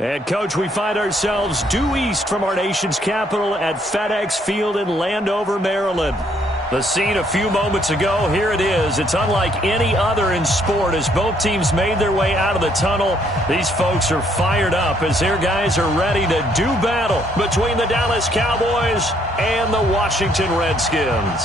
And, Coach, we find ourselves due east from our nation's capital at FedEx Field in Landover, Maryland. The scene a few moments ago, here it is. It's unlike any other in sport as both teams made their way out of the tunnel. These folks are fired up as their guys are ready to do battle between the Dallas Cowboys and the Washington Redskins.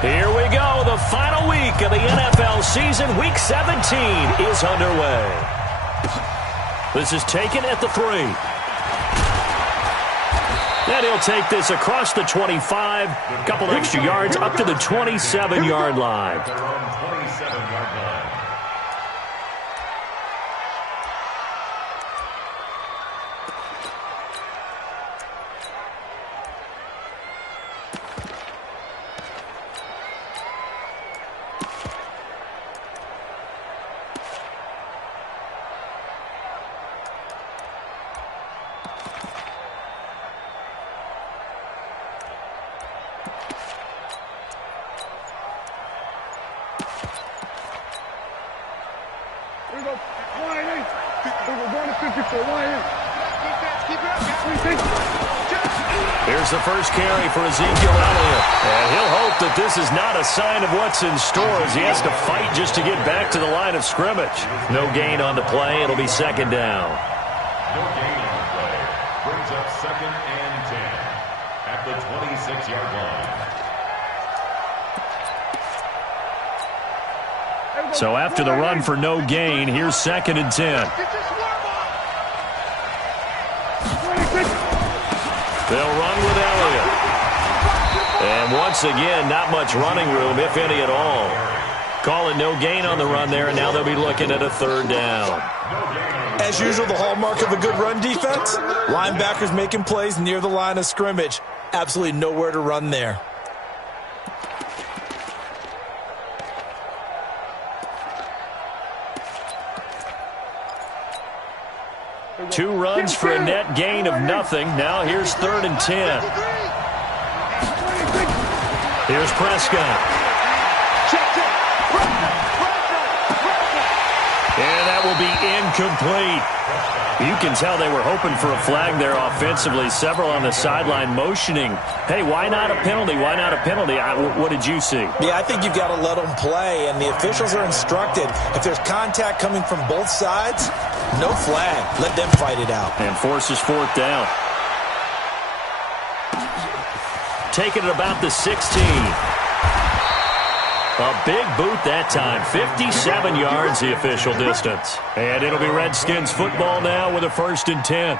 Here we go. The final week of the NFL season. Week 17 is underway. This is taken at the 3. And he'll take this across the 25. A couple extra yards up to the 27-yard line. Here's the first carry for Ezekiel Elliott. And he'll hope that this is not a sign of what's in store as he has to fight just to get back to the line of scrimmage. No gain on the play. It'll be second down. No gain on the play. Brings up 2nd and 10 at the 26-yard line. So after the run for no gain, here's 2nd and 10. They'll run with Elliott. And once again, not much running room, if any at all. Call it no gain on the run there, and now they'll be looking at a 3rd down. As usual, the hallmark of a good run defense, linebackers making plays near the line of scrimmage. Absolutely nowhere to run there. Two runs for a net gain of nothing. Now here's 3rd and 10. Here's Prescott. And that will be incomplete. You can tell they were hoping for a flag there offensively. Several on the sideline motioning. Hey, why not a penalty? Why not a penalty? What did you see? Yeah, I think you've got to let them play, and the officials are instructed. If there's contact coming from both sides, no flag. Let them fight it out. And forces 4th down. Taking it about the 16. A big boot that time. 57 yards the official distance. And it'll be Redskins football now with a 1st and 10.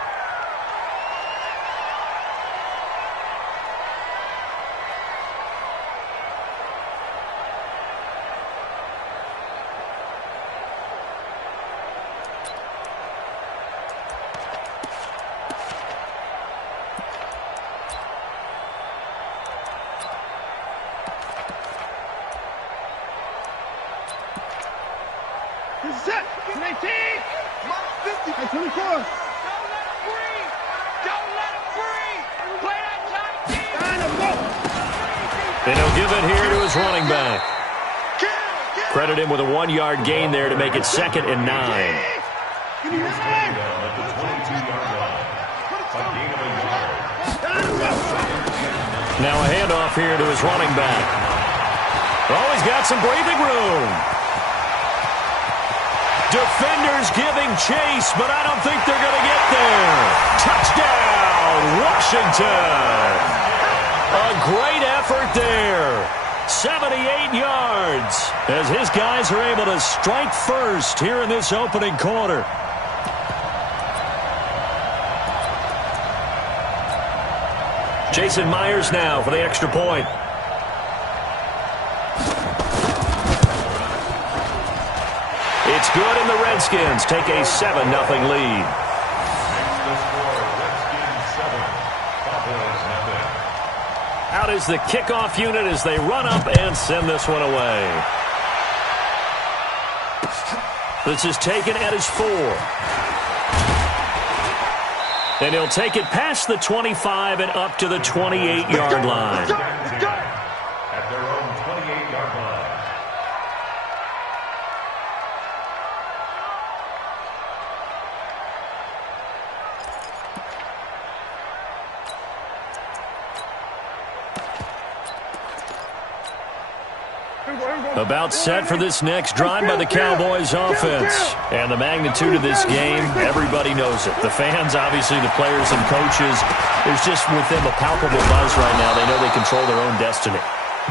And he'll give it here to his running back. Credit him with a 1-yard gain there to make it 2nd and 9. Now a handoff here to his running back. Oh, he's got some breathing room. Defenders giving chase, but I don't think they're going to get there. Touchdown, Washington. A great effort there. 78 yards as his guys are able to strike first here in this opening quarter. Jason Myers now for the extra point. It's good, and the Redskins take a 7-0 lead. Out is the kickoff unit as they run up and send this one away. This is taken at his 4. And he'll take it past the 25 and up to the 28-yard line. At their own 28-yard line. About set for this next drive by the Cowboys offense. And the magnitude of this game, everybody knows it. The fans, obviously the players and coaches, there's just with them a palpable buzz right now. They know they control their own destiny.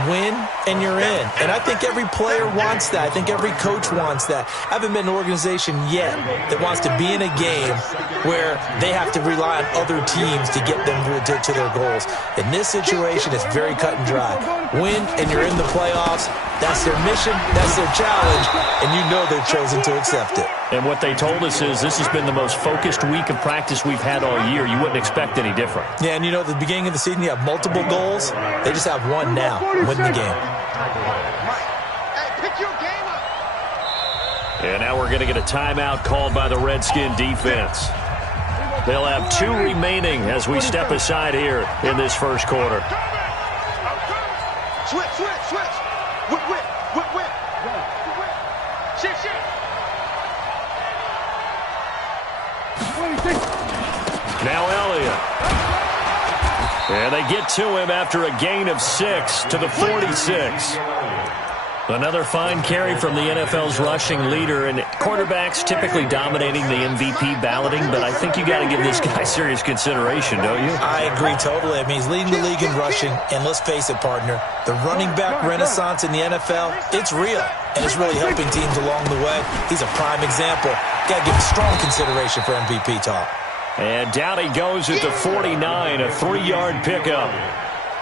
Win, and you're in. And I think every player wants that. I think every coach wants that. I haven't been an organization yet that wants to be in a game where they have to rely on other teams to get them to their goals. In this situation, it's very cut and dry. Win, and you're in the playoffs. That's their mission. That's their challenge. And you know they've chosen to accept it. And what they told us is this has been the most focused week of practice we've had all year. You wouldn't expect any different. Yeah, and you know, at the beginning of the season, you have multiple goals. They just have one now. Win the game. Hey, pick your game up. And now we're going to get a timeout called by the Redskin defense. They'll have 2 remaining as we step aside here in this first quarter. Switch. Whip. Shit. Now Elliott. And they get to him after a gain of 6 to the 46. Another fine carry from the NFL's rushing leader, and quarterbacks typically dominating the MVP balloting, but I think you got to give this guy serious consideration, don't you? I agree totally. I mean, he's leading the league in rushing, and let's face it, partner, the running back renaissance in the NFL, it's real, and it's really helping teams along the way. He's a prime example. Got to give him strong consideration for MVP talk. And down he goes at the 49, a 3-yard pickup.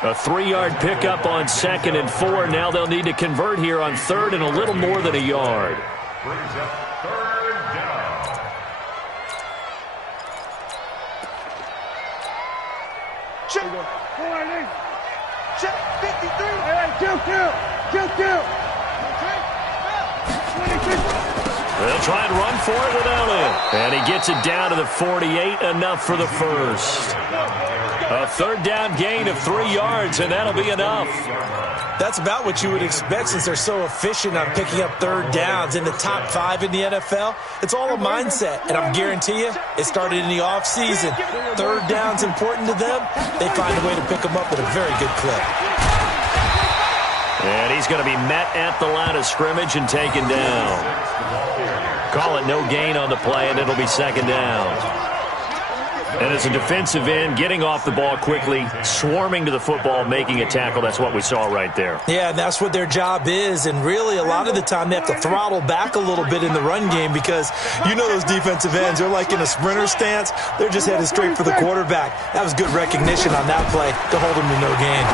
A 3-yard pickup on 2nd and 4. Now they'll need to convert here on 3rd and a little more than a yard. Brings up 3rd down. Check 53. Kill. They'll try and run for it with Elliott. And he gets it down to the 48, enough for the first. A 3rd down gain of 3 yards, and that'll be enough. That's about what you would expect since they're so efficient on picking up 3rd downs in the top 5 in the NFL. It's all a mindset, and I'm guarantee you it started in the offseason. 3rd down's important to them. They find a way to pick them up at a very good clip. And he's going to be met at the line of scrimmage and taken down. Call it no gain on the play, and it'll be 2nd down. And as a defensive end, getting off the ball quickly, swarming to the football, making a tackle, that's what we saw right there. Yeah, and that's what their job is. And really, a lot of the time, they have to throttle back a little bit in the run game because you know those defensive ends, they're like in a sprinter stance. They're just headed straight for the quarterback. That was good recognition on that play to hold him to no gain.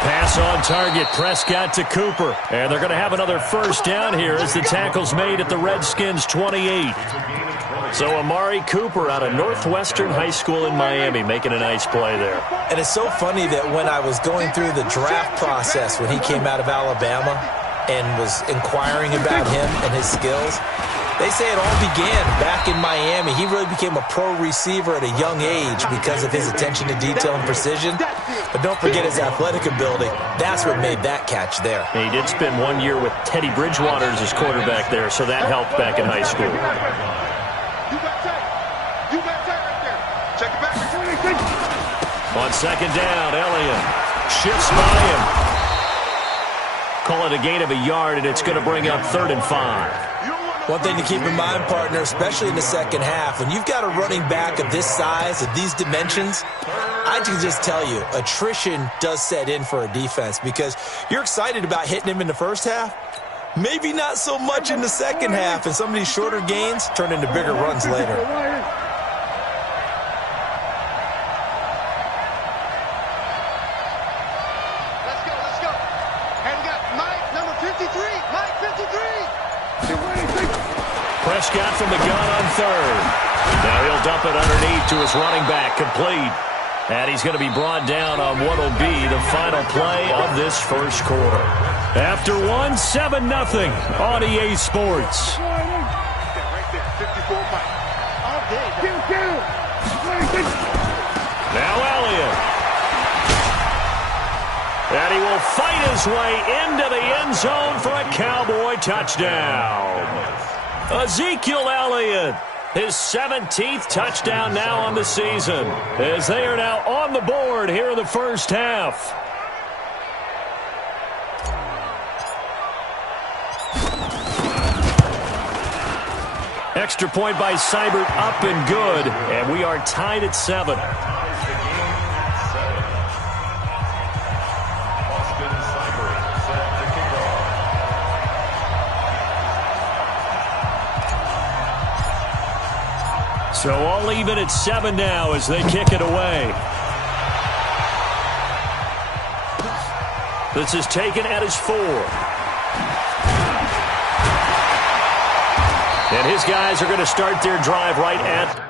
Pass on target, Prescott to Cooper. And they're going to have another 1st down here as the tackle's made at the Redskins' 28. So Amari Cooper out of Northwestern High School in Miami making a nice play there. And it's so funny that when I was going through the draft process when he came out of Alabama and was inquiring about him and his skills, they say it all began back in Miami. He really became a pro receiver at a young age because of his attention to detail and precision. But don't forget his athletic ability. That's what made that catch there. He did spend 1 year with Teddy Bridgewater as his quarterback there, so that helped back in high school. Check it back. On 2nd down, Elliott shifts by him. Call it a gain of a yard, and it's going to bring up 3rd and 5. One thing to keep in mind, partner, especially in the second half, when you've got a running back of this size, of these dimensions, I can just tell you, attrition does set in for a defense because you're excited about hitting him in the first half. Maybe not so much in the second half, and some of these shorter gains turn into bigger runs later. Let's go. And we got Mike, number 53. Mike, 53. Prescott from the gun on 3rd. Now he'll dump it underneath to his running back, complete. And he's going to be brought down on what will be the final play of this first quarter. After 1, 7-0 on EA Sports. Right there, 54 Mike. All day. And he will fight his way into the end zone for a Cowboy touchdown. Ezekiel Elliott, his 17th touchdown now on the season, as they are now on the board here in the first half. Extra point by Seibert, up and good, and we are tied at 7. So all even at 7 now as they kick it away. This is taken at his 4. And his guys are going to start their drive right at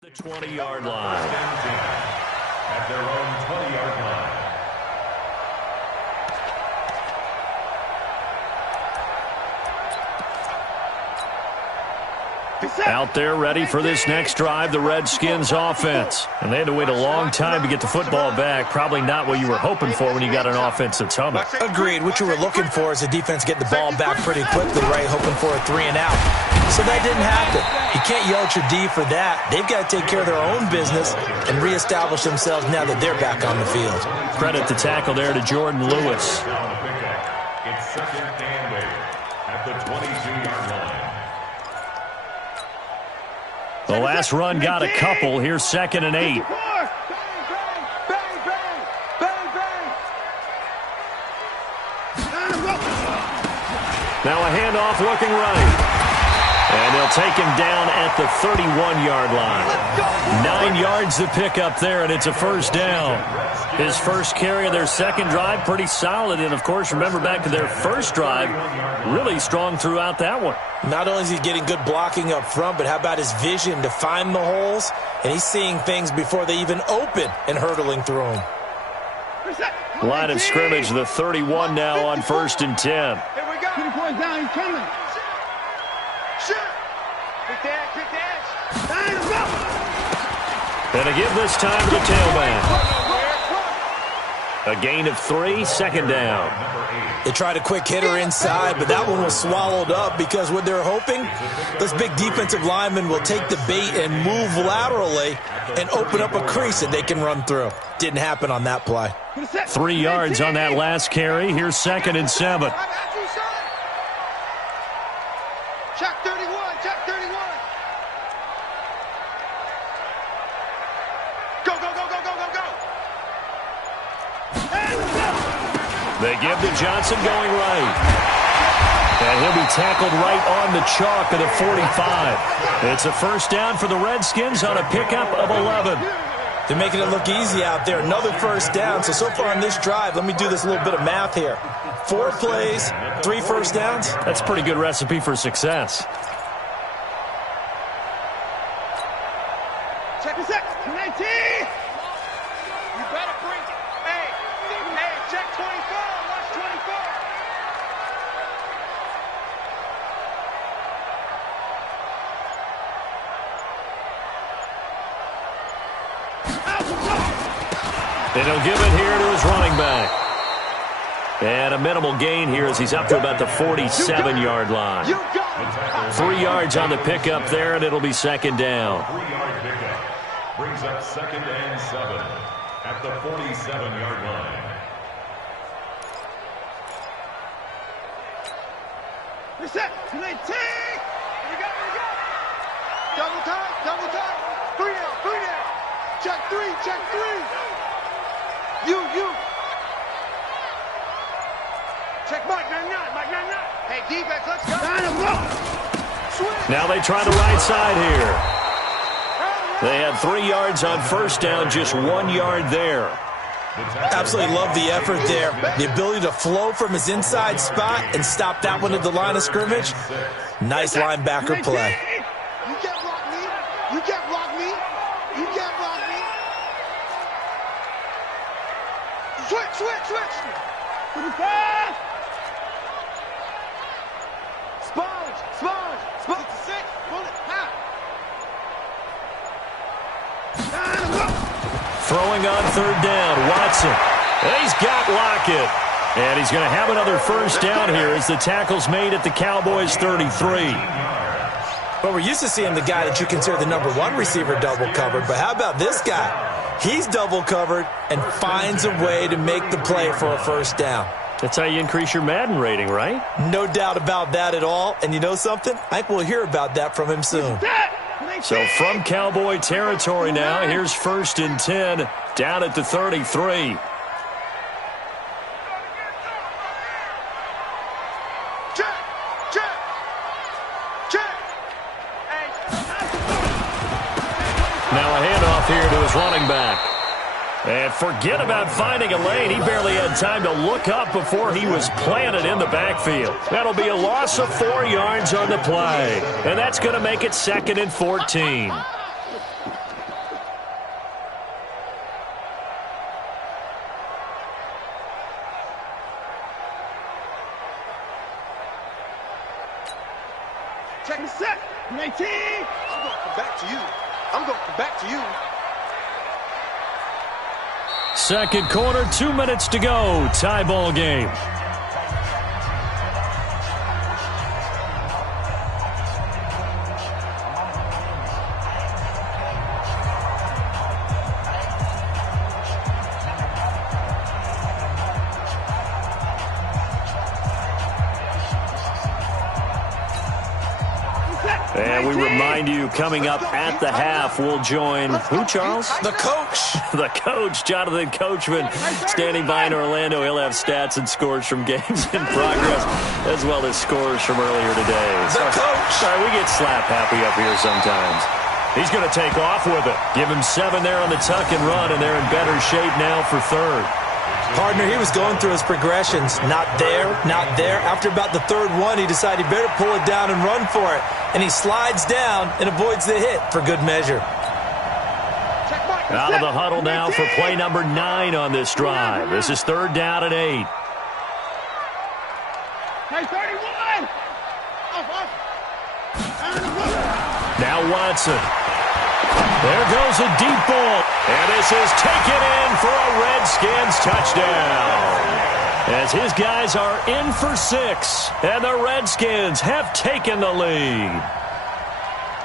the 20-yard line. At their own 20-yard line. Out there ready for this next drive, the Redskins offense. And they had to wait a long time to get the football back. Probably not what you were hoping for when you got an offense that's humming. Agreed. What you were looking for is the defense get the ball back pretty quickly, right? Hoping for a 3 and out. So that didn't happen. You can't yell at your D for that. They've got to take care of their own business and reestablish themselves now that they're back on the field. Credit the tackle there to Jordan Lewis. It's second and 8 at the 22-yard line. The last run got a couple. Here's second and 8. Now a handoff looking right. And they'll take him down at the 31-yard line. 9 yards to pick up there, and it's a first down. His first carry of their second drive, pretty solid. And, of course, remember back to their first drive, really strong throughout that one. Not only is he getting good blocking up front, but how about his vision to find the holes? And he's seeing things before they even open and hurtling through them. Line of scrimmage, the 31 now on 1st and 10. Here we go. 24 down, he's coming. Shoot. Quick dash. And a give this time to the tailback. A gain of 3, second down. They tried a quick hitter inside, but that one was swallowed up because what they're hoping, those big defensive linemen will take the bait and move laterally and open up a crease that they can run through. Didn't happen on that play. 3 yards on that last carry. Here's second and 7. Check 31, check 31. Go, go, go, go, go, go, go. They give to Johnson going right. And he'll be tackled right on the chalk of the 45. It's a first down for the Redskins on a pickup of 11. They're making it look easy out there. Another first down. So far on this drive, let me do this little bit of math here. 4 plays, 3 first downs. That's a pretty good recipe for success. Check this out. 19. You better bring it. Hey, check 24. Watch 24. And he'll give it here to his running back. And a minimal gain here as he's up to about the 47-yard line. 3 yards on the pickup there, and it'll be second down. 3-yard pickup brings up second and 7 at the 47-yard line. Reset. 19. Here we go. Double time. 3 down. Check 3. You. Check Mike. Mike 99, Mike 99. Hey, defense, let's go. Now they try the right side here. They had 3 yards on first down, just 1 yard there. Absolutely love the effort there. The ability to flow from his inside spot and stop that one at the line of scrimmage. Nice linebacker play. You can't block me. You can't block me. You can't block me. Switch. To the pass. Sponge. 66. Pull it. Half. Throwing on third down, Watson. He's got Lockett. And he's going to have another first down here as the tackle's made at the Cowboys 33. Well, we're used to seeing the guy that you consider the number 1 receiver double covered, but how about this guy? He's double covered and finds a way to make the play for a first down. That's how you increase your Madden rating, right? No doubt about that at all. And you know something? I think we'll hear about that from him soon. So from Cowboy territory now, here's 1st and 10 down at the 33. Now a handoff here to his running back. And forget about finding a lane. He barely had time to look up before he was planted in the backfield. That'll be a loss of 4 yards on the play. And that's going to make it 2nd and 14. Check the set. 19. I'm going to come back to you. Second quarter, 2 minutes to go. Tie ball game. And we remind you, coming up at the half, we'll join who, Charles? The coach. The coach, Jonathan Coachman, standing by in Orlando. He'll have stats and scores from games in progress, as well as scores from earlier today. The coach. Sorry, we get slap happy up here sometimes. He's going to take off with it. Give him 7 there on the tuck and run, and they're in better shape now for 3rd. Partner, he was going through his progressions. Not there. After about the 3rd one, he decided he better pull it down and run for it. And he slides down and avoids the hit for good measure. Out of the huddle now for play number 9 on this drive. This is 3rd down and 8. Hey, 31. Now Watson. There goes a deep ball. And this is taken in for a Redskins touchdown. As his guys are in for 6. And the Redskins have taken the lead.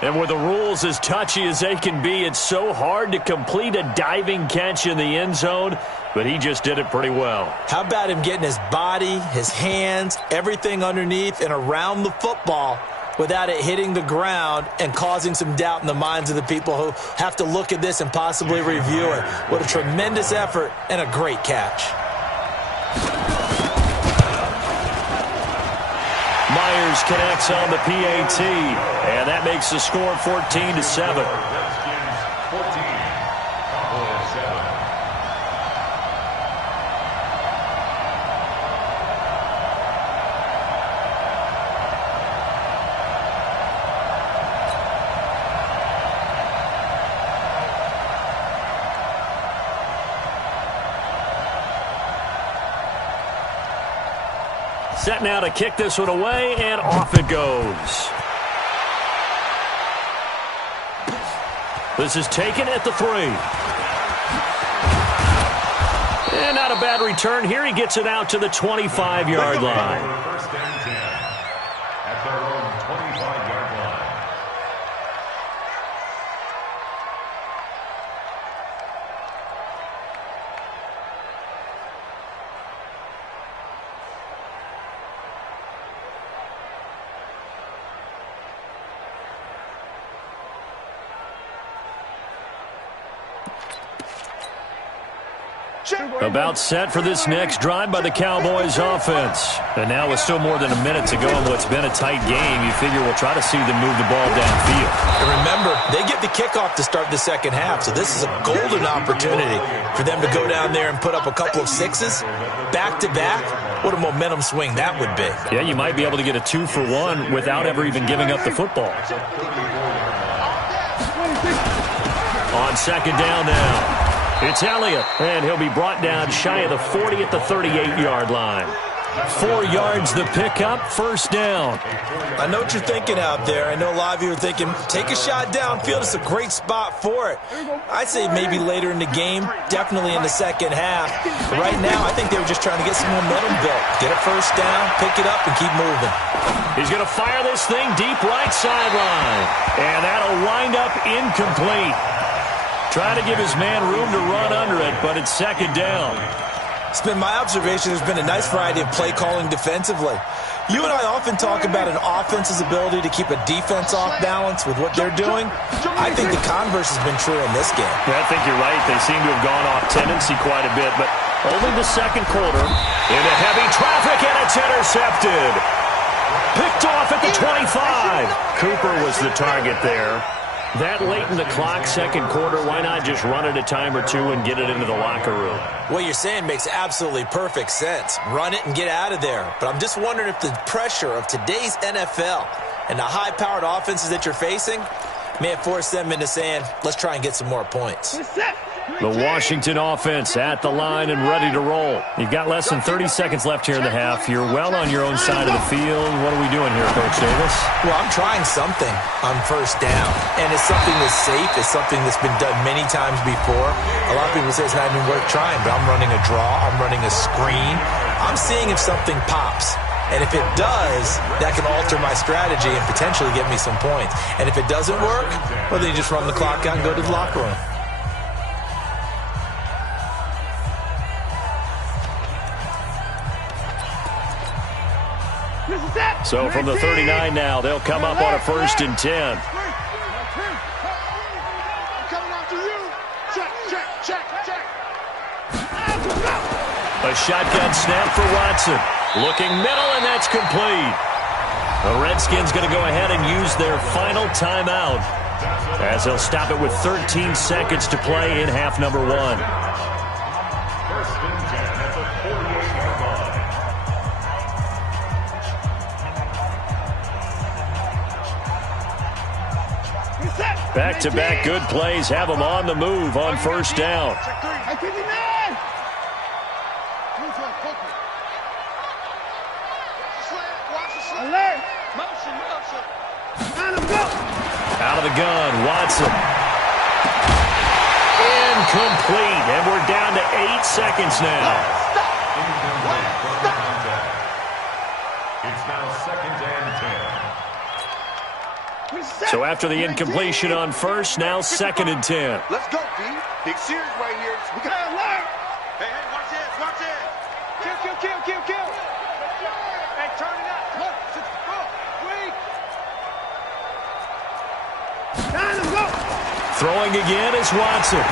And with the rules as touchy as they can be, it's so hard to complete a diving catch in the end zone. But he just did it pretty well. How about him getting his body, his hands, everything underneath and around the football without it hitting the ground and causing some doubt in the minds of the people who have to look at this and possibly review it. What a tremendous effort and a great catch. Myers connects on the PAT, and that makes the score 14-7. Set now to kick this one away, and off it goes. This is taken at the 3. And not a bad return here. He gets it out to the 25-yard line. First and 10 at their own 25-yard line. About set for this next drive by the Cowboys offense. And now with still more than a minute to go in what's been a tight game, you figure we'll try to see them move the ball downfield. And remember, they get the kickoff to start the second half, so this is a golden opportunity for them to go down there and put up a couple of sixes back-to-back. What a momentum swing that would be. Yeah, you might be able to get a 2-for-1 without ever even giving up the football. On second down now. It's Elliott, and he'll be brought down shy of the 40 at the 38-yard line. 4 yards the pickup, first down. I know what you're thinking out there. I know a lot of you are thinking, take a shot downfield. It's a great spot for it. I'd say maybe later in the game, definitely in the second half. But right now, I think they were just trying to get some momentum built. Get a first down, pick it up, and keep moving. He's going to fire this thing deep right sideline. And that'll wind up incomplete. Trying to give his man room to run under it, but it's second down. It's been my observation there's been a nice variety of play calling defensively. You and I often talk about an offense's ability to keep a defense off balance with what they're doing. I think the converse has been true in this game. Yeah, I think you're right. They seem to have gone off tendency quite a bit, but only the second quarter. Into heavy traffic, and it's intercepted. Picked off at the 25. Cooper was the target there. That late in the clock, second quarter, why not just run it a time or two and get it into the locker room? What you're saying makes absolutely perfect sense. Run it and get out of there. But I'm just wondering if the pressure of today's NFL and the high-powered offenses that you're facing may have forced them into saying, let's try and get some more points. The Washington offense at the line and ready to roll. You've got less than 30 seconds left here in the half. You're well on your own side of the field. What are we doing here, Coach Davis? Well, I'm trying something on first down, and it's something that's safe. It's something that's been done many times before. A lot of people say it's not even worth trying, but I'm running a draw. I'm running a screen. I'm seeing if something pops. And if it does, that can alter my strategy and potentially get me some points. And if it doesn't work, well, then you just run the clock out and go to the locker room. So from the 39 now, they'll come up on a 1st and 10. A shotgun snap for Watson. Looking middle, and that's complete. The Redskins going to go ahead and use their final timeout as they'll stop it with 13 seconds to play in half number 1. 1st and 10 at the 48-yard line. Back-to-back good plays have them on the move on first down. Out of the gun, Watson. Incomplete, and we're down to 8 seconds now. It's now 2nd and 10. So after the incompletion on first, now 2nd and 10. Let's go, B. Big series right here. We got to learn. Hey, watch this, watch this. Kill. Hey, turn it up. Look, weak. Throwing again is Watson.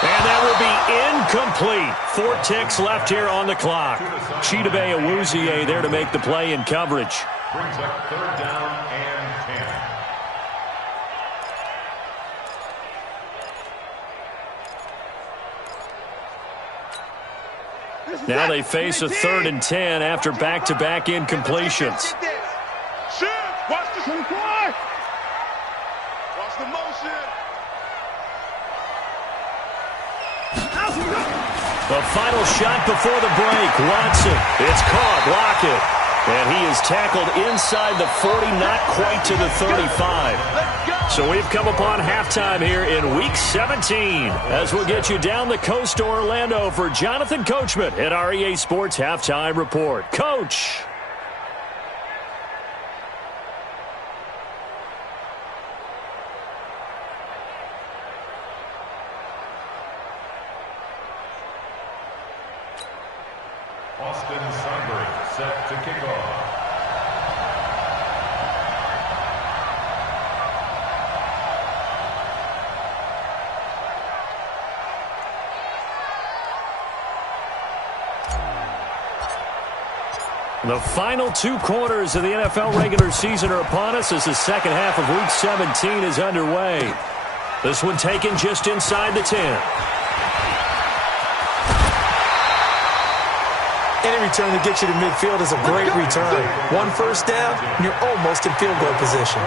And that will be incomplete. 4 ticks left here on the clock. Chidobe Awuzie there to make the play in coverage. Brings up 3rd down and 10. Now they face a 3rd and 10 after back-to-back incompletions. Watch the 24. Watch the motion. The final shot before the break. Watson. It's caught. Lockett. And he is tackled inside the 40, not quite to the 35. So we've come upon halftime here in Week 17 as we'll get you down the coast to Orlando for Jonathan Coachman at our EA Sports Halftime Report. Coach. Austin Sunbury set to kick off. The final 2 quarters of the NFL regular season are upon us as the second half of Week 17 is underway. This one taken just inside the 10. Any return that gets you to midfield is a great return. 1 first down, and you're almost in field goal position.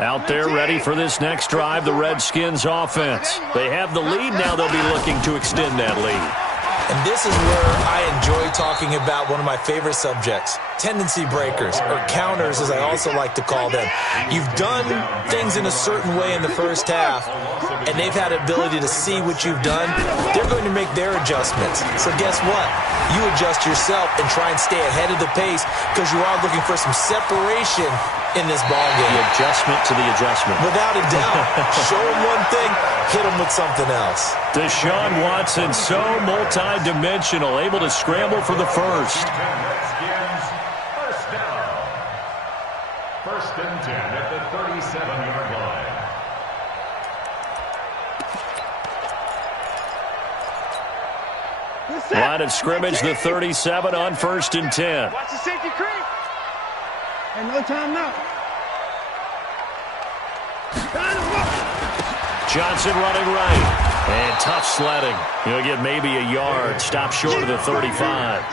Out there ready for this next drive, the Redskins offense. They have the lead, now they'll be looking to extend that lead. And this is where I enjoy talking about one of my favorite subjects, tendency breakers, or counters as I also like to call them. You've done things in a certain way in the first half, and they've had the ability to see what you've done. They're going to make their adjustments. So guess what? You adjust yourself and try and stay ahead of the pace because you are looking for some separation in this ballgame. The adjustment to the adjustment. Without a doubt. Show them one thing, hit them with something else. Deshaun Watson, so multi-dimensional, able to scramble for the first. Redskins, first down. 1st and 10 at the 37-yard line. Line of scrimmage, the 37 on 1st and 10. Watch the safety creep. And no time now. Johnson running right. And tough sledding. He'll get maybe a yard. Stop short of the 35.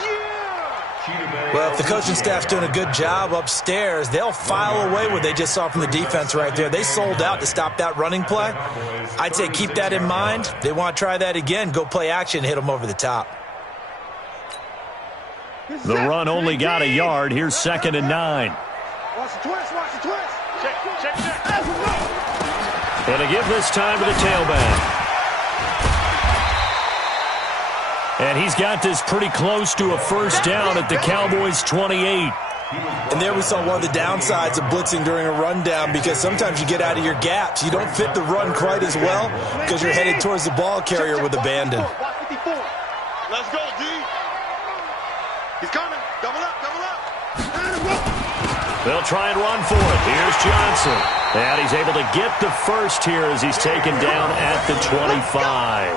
Well, if the coaching staff's doing a good job upstairs, they'll file away what they just saw from the defense right there. They sold out to stop that running play. I'd say keep that in mind. They want to try that again. Go play action, hit them over the top. The run only got a yard. Here's 2nd and 9. Watch the twist, watch the twist. Check. And to give this time to the tailback. And he's got this pretty close to a first down at the Cowboys' 28. And there we saw one of the downsides of blitzing during a rundown because sometimes you get out of your gaps. You don't fit the run quite as well because you're headed towards the ball carrier with abandon. Let's go, D. He's coming. Double up. They'll try and run for it. Here's Johnson. And he's able to get the first here as he's taken down at the 25.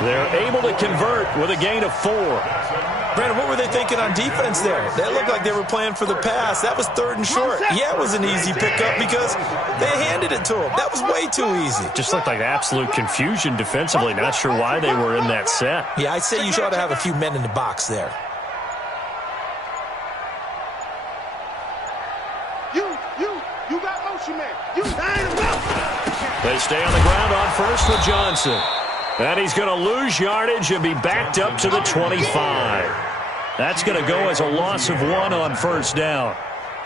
They're able to convert with a gain of 4. Brandon, what were they thinking on defense there? They looked like they were playing for the pass. That was 3rd and short. Yeah, it was an easy pickup because they handed it to him. That was way too easy. Just looked like absolute confusion defensively. Not sure why they were in that set. Yeah, I'd say you ought to have a few men in the box there. You got motion, man. You line him up. They stay on the ground on first with Johnson. And he's going to lose yardage and be backed up to the 25. That's going to go as a loss of 1 on first down.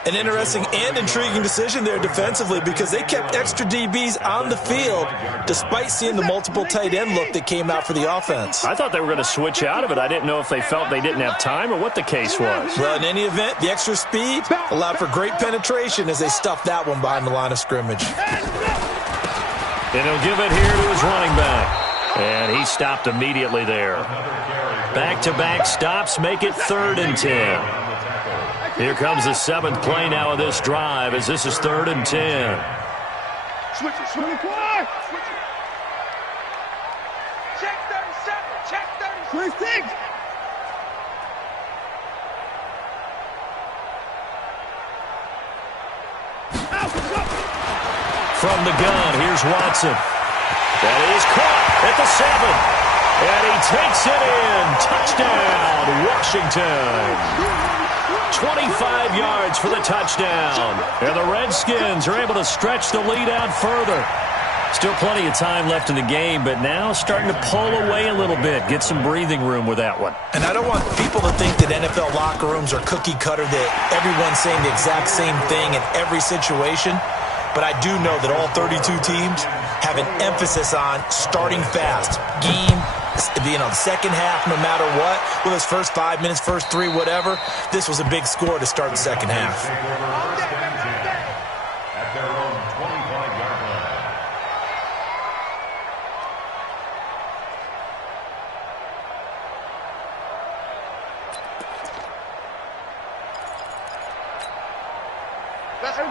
An interesting and intriguing decision there defensively because they kept extra DBs on the field despite seeing the multiple tight end look that came out for the offense. I thought they were going to switch out of it. I didn't know if they felt they didn't have time or what the case was. Well, in any event, the extra speed allowed for great penetration as they stuffed that one behind the line of scrimmage. And he'll give it here to his running back. And he stopped immediately there. Back-to-back stops make it 3rd and 10. Here comes the 7th play now of this drive as this is 3rd and 10. Switch it. Check 37. 26. From the gun, here's Watson. That is caught at the 7. And he takes it in. Touchdown, Washington. 25 yards for the touchdown. And the Redskins are able to stretch the lead out further. Still plenty of time left in the game, but now starting to pull away a little bit. Get some breathing room with that one. And I don't want people to think that NFL locker rooms are cookie cutter, that everyone's saying the exact same thing in every situation. But I do know that all 32 teams have an emphasis on starting fast. The second half, no matter what, with those first 5 minutes, first 3, whatever, this was a big score to start the second half. At their own 25-yard line.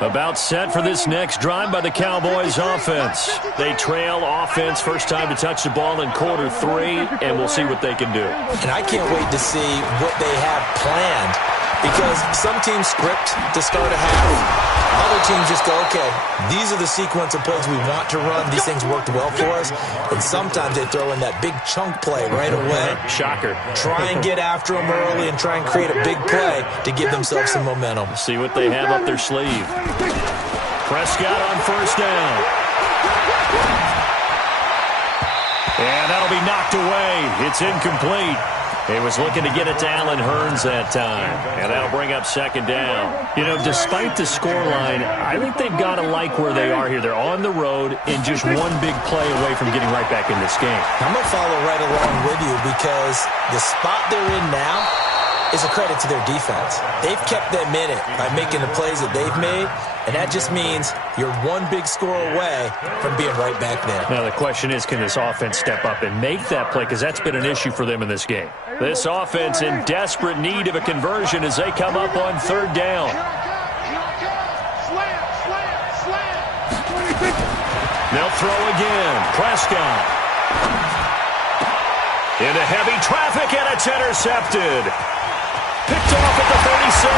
About set for this next drive by the Cowboys offense. They trail offense, first time to touch the ball in quarter 3, and we'll see what they can do. And I can't wait to see what they have planned, because some teams script to start a half. Other teams just go, okay, these are the sequence of plays we want to run. These things worked well for us. And sometimes they throw in that big chunk play right away. Shocker. Try and get after them early and try and create a big play to give themselves some momentum. See what they have up their sleeve. Prescott on first down. And that'll be knocked away. It's incomplete. He was looking to get it to Allen Hurns that time, and that'll bring up second down. You know, despite the scoreline, I think they've got to like where they are here. They're on the road and just one big play away from getting right back in this game. I'm going to follow right along with you, because the spot they're in now is a credit to their defense. They've kept them in it by making the plays that they've made, and that just means you're one big score away from being right back there. Now the question is, can this offense step up and make that play, because that's been an issue for them in this game. This offense in desperate need of a conversion as they come up on third down. They'll throw again. Prescott. Into heavy traffic, and it's intercepted. Picked off at the 36.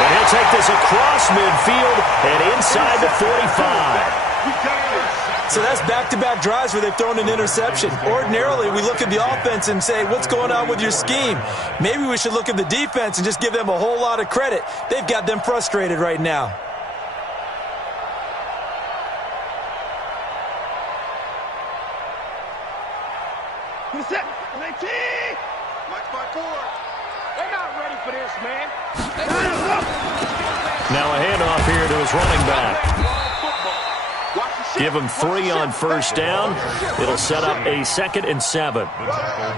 And he'll take this across midfield and inside the 45. So that's back-to-back drives where they've thrown an interception. Ordinarily, we look at the offense and say, what's going on with your scheme? Maybe we should look at the defense and just give them a whole lot of credit. They've got them frustrated right now. Who's that? They're not ready for this, man. Now a handoff here to his running back. Give him 3 on first down. It'll set up a 2nd and 7.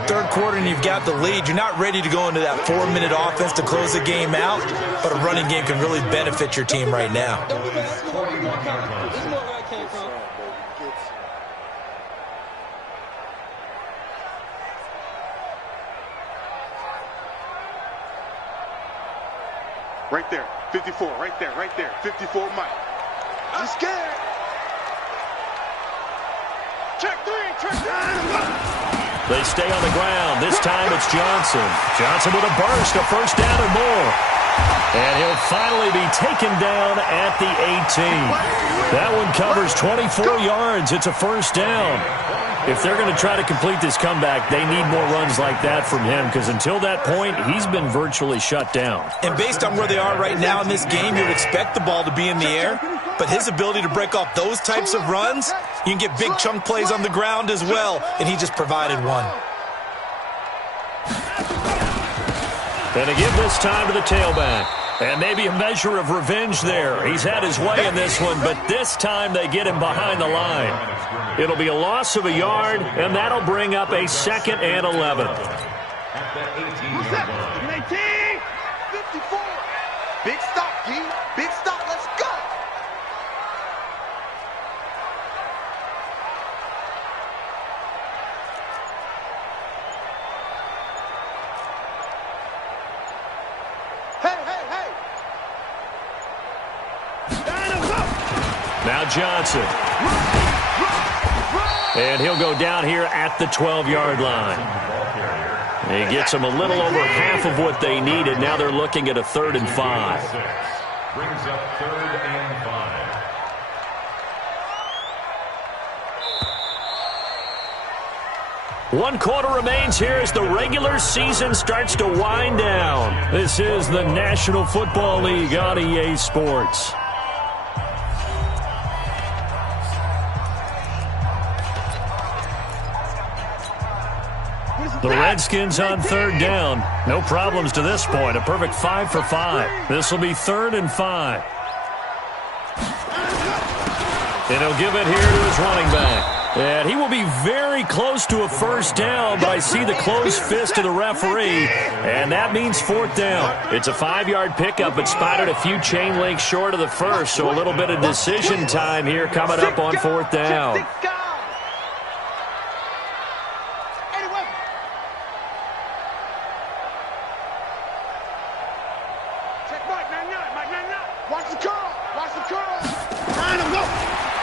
Third quarter and you've got the lead. You're not ready to go into that 4-minute offense to close the game out, but a running game can really benefit your team right now. Right there, 54, right there, 54, Mike. I'm scared. Check 3, check 3. They stay on the ground. This time it's Johnson. Johnson with a burst, a first down or more. And he'll finally be taken down at the 18. That one covers 24 yards. It's a first down. If they're going to try to complete this comeback, they need more runs like that from him, because until that point, he's been virtually shut down. And based on where they are right now in this game, you'd expect the ball to be in the air. But his ability to break off those types of runs, you can get big chunk plays on the ground as well, and he just provided one. And to give this time to the tailback. And maybe a measure of revenge there. He's had his way in this one, but this time they get him behind the line. It'll be a loss of a yard, and that'll bring up a 2nd and 11. At the 18-yard line. 18, 54. Big stop, G. Big stop. Let's go. Now Johnson. And he'll go down here at the 12-yard line. He gets them a little over half of what they needed. Now they're looking at a 3rd and 5. Brings up 3rd and 5. 1 quarter remains here as the regular season starts to wind down. This is the National Football League on EA Sports. The Redskins on 3rd down. No problems to this point. A perfect 5 for 5. This will be 3rd and 5. And he'll give it here to his running back. And he will be very close to a first down, but I see the closed fist of the referee, and that means 4th down. It's a 5-yard pickup, but spotted a few chain links short of the first, so a little bit of decision time here coming up on 4th down.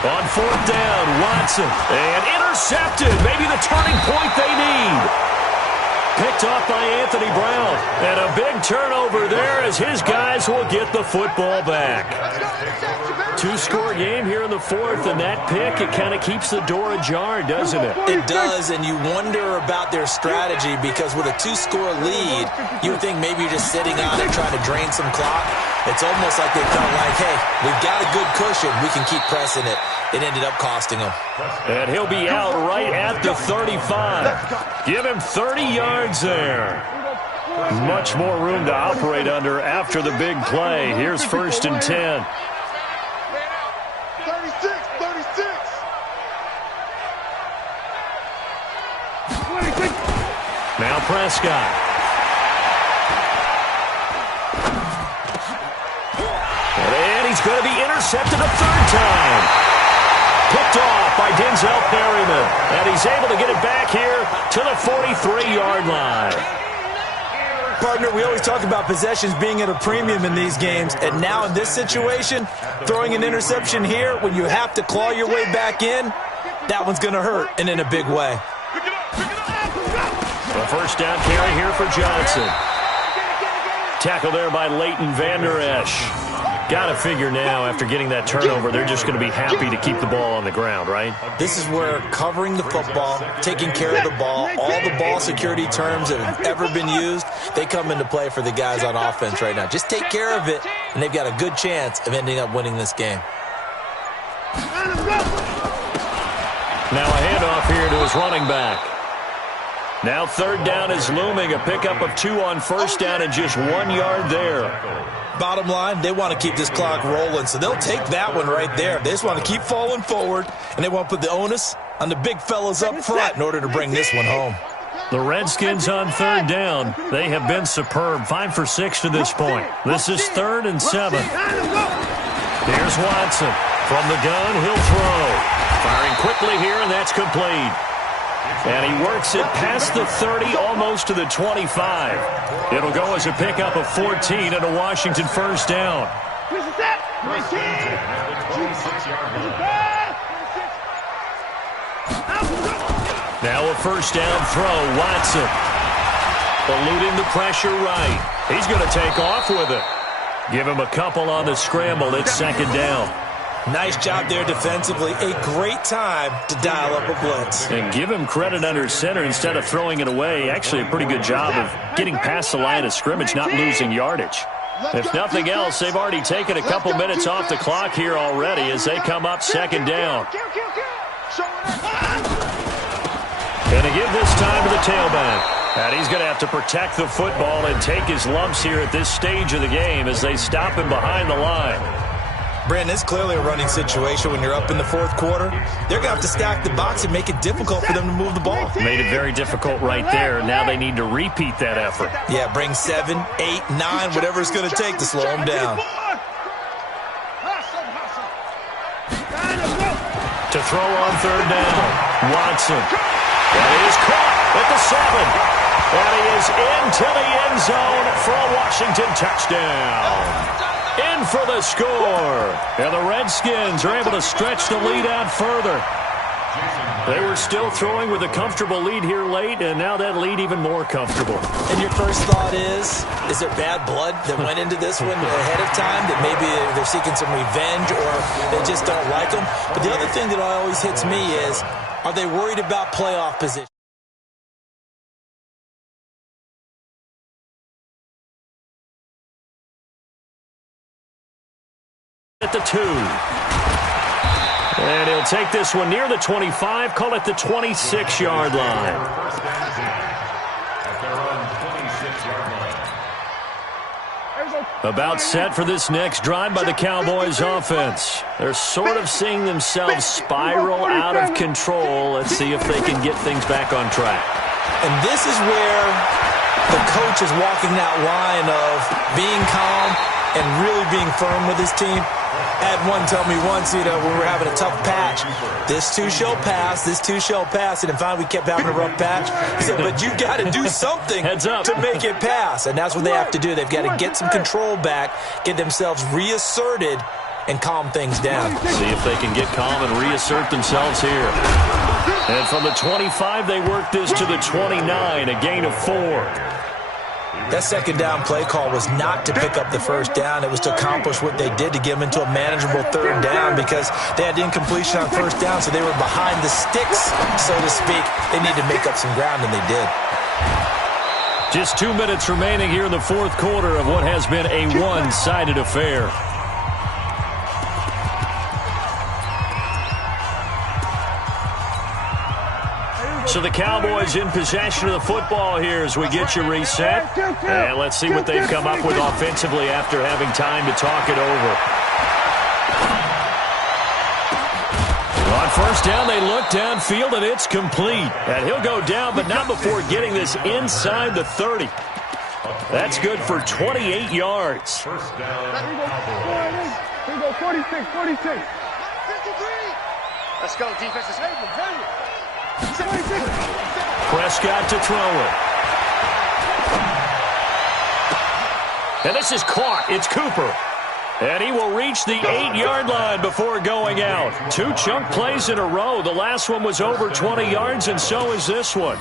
On fourth down, Watson. And intercepted. Maybe the turning point they need. Picked off by Anthony Brown. And a big turnover there as his guys will get the football back. Two-score game here in the fourth, and that pick, it kind of keeps the door ajar, doesn't it? It does, and you wonder about their strategy because with a two-score lead, you would think maybe you're just sitting on it trying to drain some clock. It's almost like they felt like, hey, we've got a good cushion. We can keep pressing it. It ended up costing them. And he'll be out right at the 35. Give him 30 yards there. Much more room to operate under after the big play. Here's 1st and 10. 36. Now Prescott. And he's going to be intercepted a third time. Picked off by Denzel Perryman. And he's able to get it back here to the 43-yard line. Partner, we always talk about possessions being at a premium in these games, and now in this situation, throwing an interception here when you have to claw your way back in, that one's going to hurt, and in a big way. The first down carry here for Johnson. Tackle there by Leighton Vander Esch. Got to figure now, after getting that turnover, they're just going to be happy to keep the ball on the ground, right? This is where covering the football, taking care of the ball, all the ball security terms that have ever been used, they come into play for the guys on offense right now. Just take care of it, and they've got a good chance of ending up winning this game. Now a handoff here to his running back. Now third down is looming. A pickup of 2 on first down and just 1 yard there. Bottom line, they want to keep this clock rolling, so they'll take that one right there. They just want to keep falling forward, and they want to put the onus on the big fellas up front in order to bring this one home. The Redskins on third down. They have been superb. 5 for 6 to this point. This is 3rd and 7. Here's Watson. From the gun, he'll throw. Firing quickly here, and that's complete. And he works it past the 30, almost to the 25. It'll go as a pickup of 14 and a Washington first down. Now a first down throw, Watson. Eluding the pressure right. He's going to take off with it. Give him a couple on the scramble. It's 2nd down. Nice job there defensively. A great time to dial up a blitz. And give him credit under center instead of throwing it away. Actually a pretty good job of getting past the line of scrimmage, not losing yardage. If nothing else, they've already taken a couple minutes off the clock here already as they come up 2nd down. And to give this time to the tailback. And he's going to have to protect the football and take his lumps here at this stage of the game as they stop him behind the line. Brandon, it's clearly a running situation when you're up in the 4th quarter. They're going to have to stack the box and make it difficult for them to move the ball. Made it very difficult right there. Now they need to repeat that effort. Yeah, bring 7, 8, 9, whatever it's going to take to slow them down. To throw on third down, Watson. And he is caught at the 7. And he is into the end zone for a Washington touchdown. In for the score. And the Redskins are able to stretch the lead out further. They were still throwing with a comfortable lead here late, and now that lead even more comfortable. And your first thought is there bad blood that went into this one ahead of time, that maybe they're seeking some revenge or they just don't like them? But the other thing that always hits me is, are they worried about playoff position? At the 2. And he'll take this one near the 25, call it the 26-yard line. About set for this next drive by the Cowboys offense. They're sort of seeing themselves spiral out of control. Let's see if they can get things back on track. And this is where the coach is walking that line of being calm and really being firm with his team. Had one tell me once, when we were having a tough patch, this too shall pass, this too shall pass, and then finally we kept having a rough patch. He said, but you've got to do something to make it pass, and that's what they have to do. They've got to get some control back, get themselves reasserted, and calm things down. See if they can get calm and reassert themselves here. And from the 25, they work this to the 29, a gain of 4. That second down play call was not to pick up the first down. It was to accomplish what they did to get them into a manageable third down because they had incompletion on first down, so they were behind the sticks, so to speak. They needed to make up some ground, and they did. Just 2 minutes remaining here in the fourth quarter of what has been a one-sided affair. So the Cowboys in possession of the football here as we get you reset. And let's see what they've come up with offensively after having time to talk it over. On first down, they look downfield, and it's complete. And he'll go down, but not before getting this inside the 30. That's good for 28 yards. First down. Here we go, 46, 46. Let's go, defense. Prescott to throw it. And this is caught. It's Cooper. And he will reach the 8-yard line before going out. 2 chunk plays in a row. The last one was over 20 yards, and so is this one.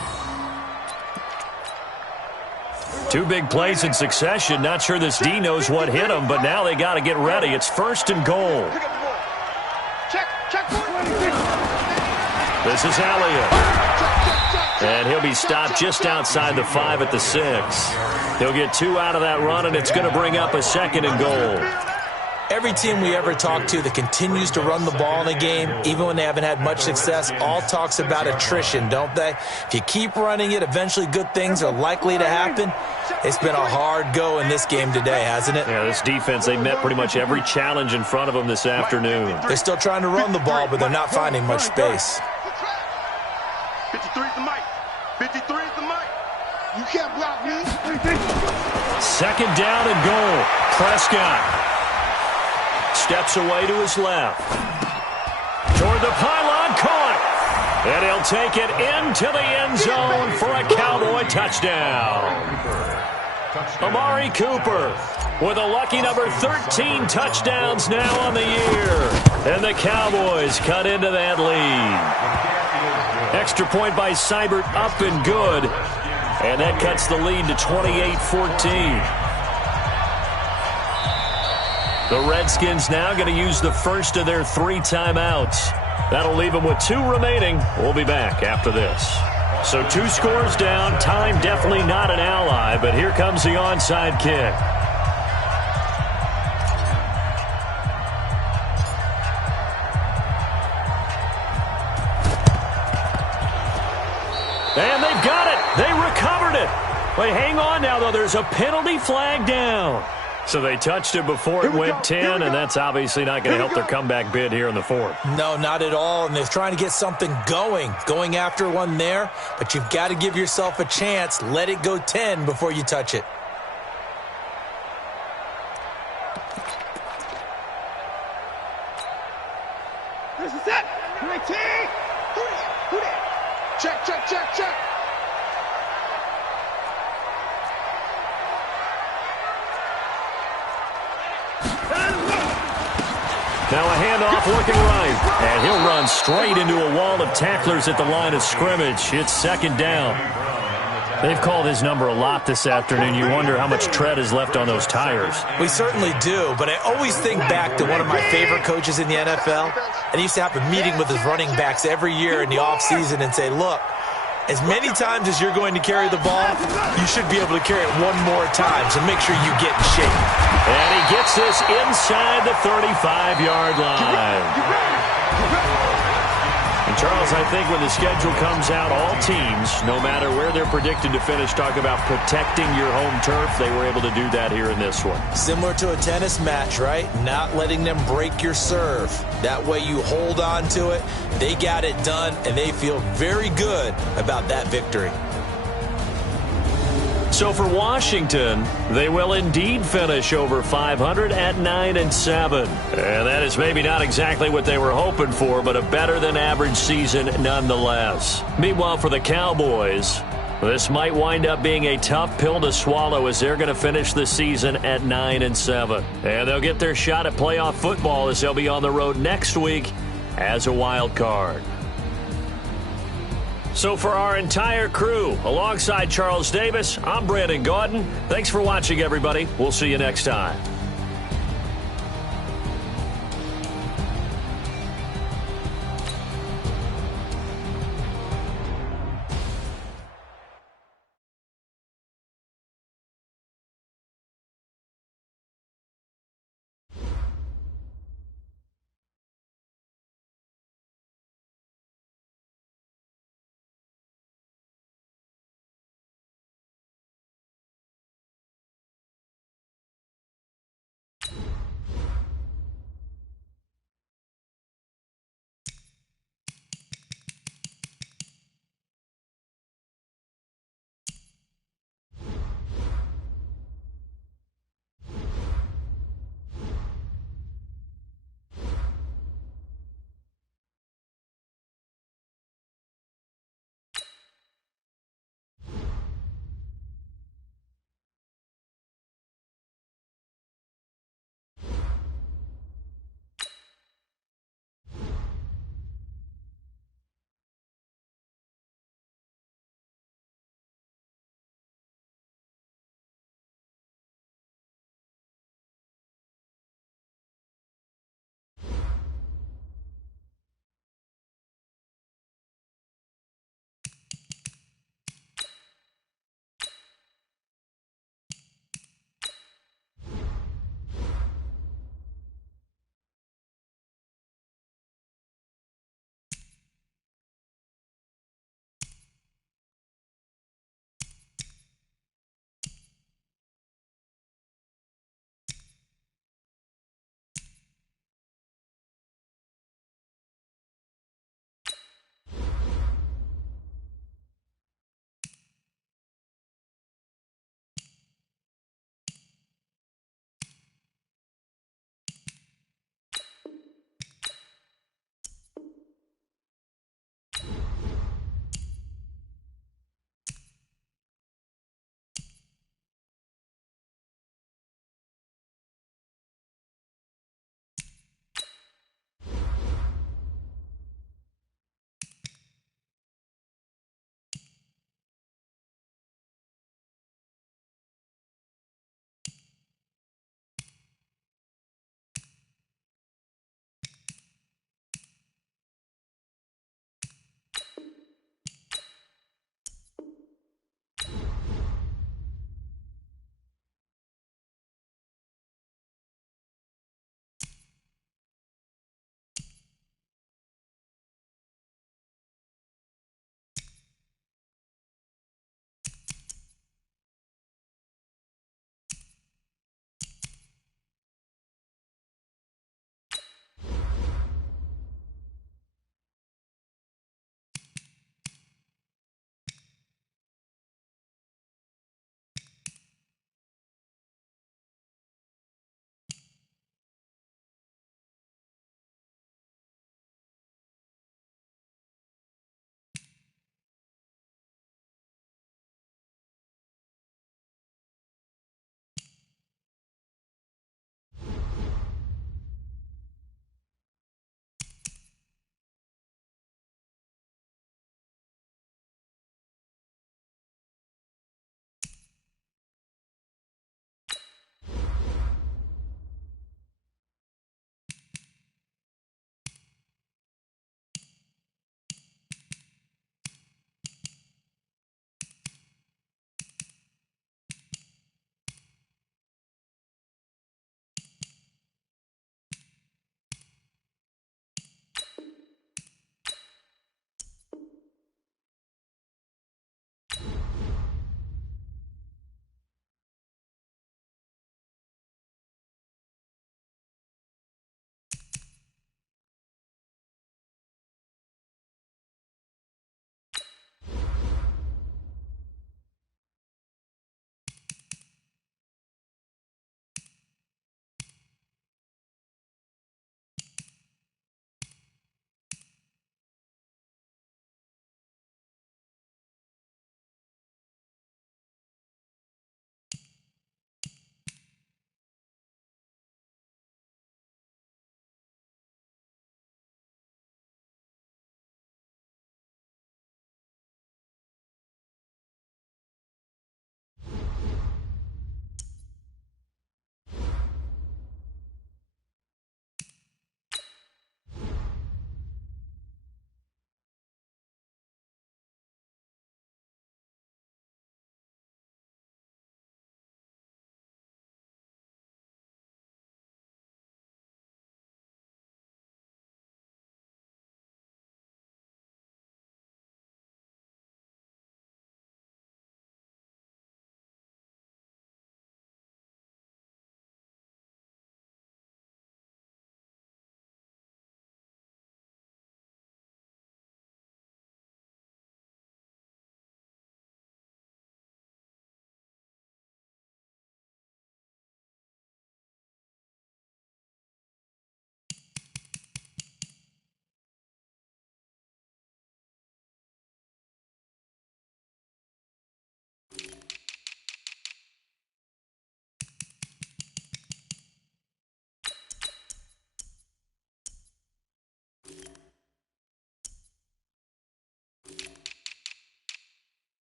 2 big plays in succession. Not sure this D knows what hit him, but now they got to get ready. It's first and goal. This is Elliott. And he'll be stopped just outside the 5 at the 6. He'll get 2 out of that run, and it's going to bring up a second and goal. Every team we ever talk to that continues to run the ball in a game, even when they haven't had much success, all talks about attrition, don't they? If you keep running it, eventually good things are likely to happen. It's been a hard go in this game today, hasn't it? Yeah, this defense, they met pretty much every challenge in front of them this afternoon. They're still trying to run the ball, but they're not finding much space. 53 is the mic. 53 is the mic. You can't block me. Second down and goal. Prescott steps away to his left. Toward the pylon, caught. And he'll take it into the end zone for a Cowboy touchdown. Amari Cooper with a lucky number 13 touchdowns now on the year. And the Cowboys cut into that lead. Extra point by Seibert up and good. And that cuts the lead to 28-14. The Redskins now going to use the first of their 3 timeouts. That'll leave them with 2 remaining. We'll be back after this. So 2 scores down. Time definitely not an ally, but here comes the onside kick. And they've got it. They recovered it. Wait, hang on now, though. There's a penalty flag down. So they touched it before it went 10, and that's obviously not going to help their comeback bid here in the 4th. No, not at all, and they're trying to get something going after one there, but you've got to give yourself a chance. Let it go 10 before you touch it. This is it. 19. Who that? Check. Now a handoff looking right. And he'll run straight into a wall of tacklers at the line of scrimmage. It's second down. They've called his number a lot this afternoon. You wonder how much tread is left on those tires. We certainly do, but I always think back to one of my favorite coaches in the NFL. And he used to have a meeting with his running backs every year in the offseason and say, look, as many times as you're going to carry the ball, you should be able to carry it one more time, so make sure you get in shape. And he gets this inside the 35-yard line. And, Charles, I think when the schedule comes out, all teams, no matter where they're predicted to finish, talk about protecting your home turf. They were able to do that here in this one. Similar to a tennis match, right? Not letting them break your serve. That way you hold on to it. They got it done, and they feel very good about that victory. So for Washington, they will indeed finish over 500 at 9-7. And that is maybe not exactly what they were hoping for, but a better than average season nonetheless. Meanwhile, for the Cowboys, This might wind up being a tough pill to swallow as they're going to finish the season at 9-7. And they'll get their shot at playoff football as they'll be on the road next week as a wild card. So for our entire crew, alongside Charles Davis, I'm Brandon Gaudin. Thanks for watching, everybody. We'll see you next time.